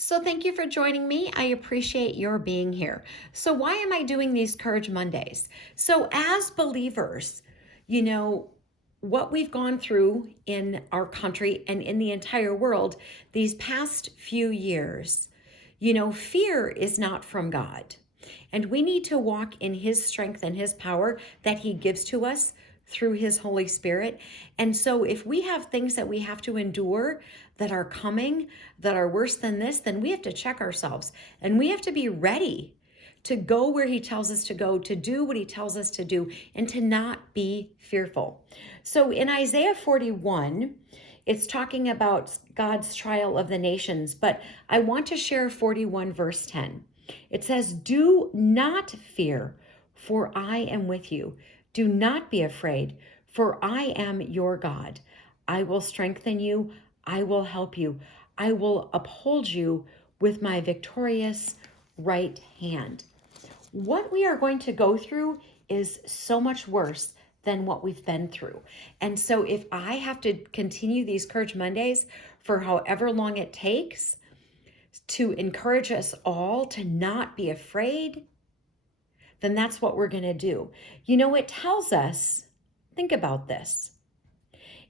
So thank you for joining me. I appreciate your being here. So why am I doing these Courage Mondays? So as believers, you know, what we've gone through in our country and in the entire world these past few years, fear is not from God. And we need to walk in his strength and his power that he gives to us through his Holy Spirit. And so if we have things that we have to endure that are coming, that are worse than this, then we have to check ourselves and we have to be ready to go where he tells us to go, to do what he tells us to do, and to not be fearful. So in Isaiah 41, it's talking about God's trial of the nations, but I want to share 41 verse 10. It says, "Do not fear, for I am with you. Do not be afraid, for I am your God. I will strengthen you. I will help you. I will uphold you with my victorious right hand." What we are going to go through is so much worse than what we've been through. And so if I have to continue these Courage Mondays for however long it takes to encourage us all to not be afraid, then that's what we're going to do. It tells us, think about this.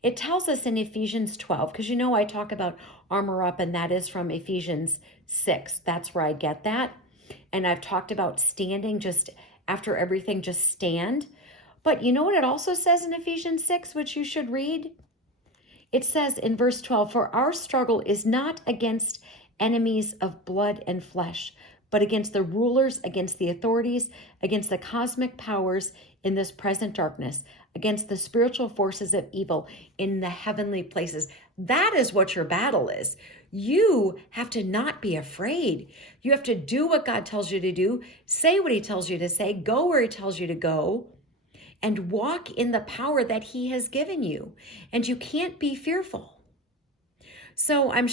It tells us in Ephesians 12, because I talk about armor up, and that is from Ephesians 6. That's where I get that. And I've talked about standing, just after everything, just stand. But you know what it also says in Ephesians 6, which you should read? It says in verse 12, "For our struggle is not against enemies of blood and flesh, but against the rulers, against the authorities, against the cosmic powers in this present darkness, against the spiritual forces of evil in the heavenly places." That is what your battle is. You have to not be afraid. You have to do what God tells you to do, say what he tells you to say, go where he tells you to go, and walk in the power that he has given you. And you can't be fearful. So I've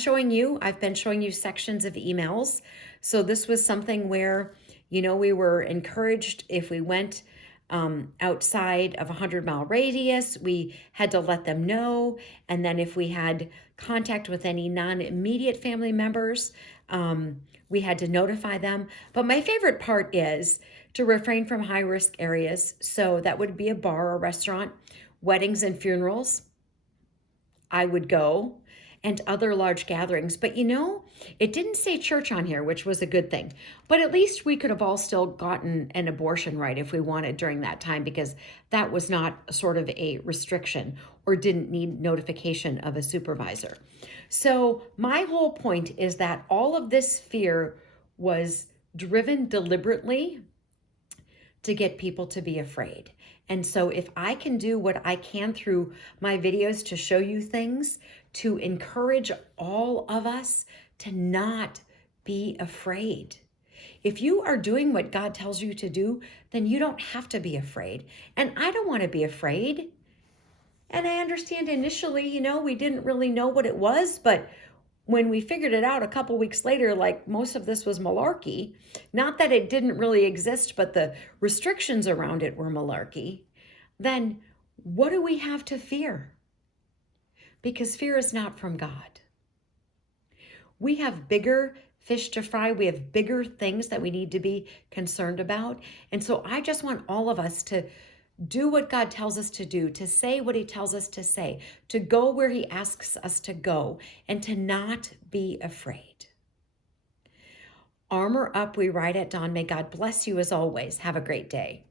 been showing you sections of emails. So this was something where, we were encouraged if we went outside of a 100-mile radius, we had to let them know. And then if we had contact with any non-immediate family members, we had to notify them. But my favorite part is to refrain from high-risk areas. So that would be a bar or restaurant, weddings and funerals. I would go, and other large gatherings. But it didn't say church on here, which was a good thing. But at least we could have all still gotten an abortion right if we wanted during that time, because that was not sort of a restriction or didn't need notification of a supervisor. So my whole point is that all of this fear was driven deliberately to get people to be afraid. And so if I can do what I can through my videos to show you things, to encourage all of us to not be afraid. If you are doing what God tells you to do, then you don't have to be afraid. And I don't want to be afraid. And I understand initially, we didn't really know what it was, but when we figured it out a couple weeks later, like most of this was malarkey, not that it didn't really exist, but the restrictions around it were malarkey, then what do we have to fear? Because fear is not from God. We have bigger fish to fry. We have bigger things that we need to be concerned about. And so I just want all of us to do what God tells us to do, to say what he tells us to say, to go where he asks us to go, and to not be afraid. Armor up, we ride at dawn. May God bless you as always. Have a great day.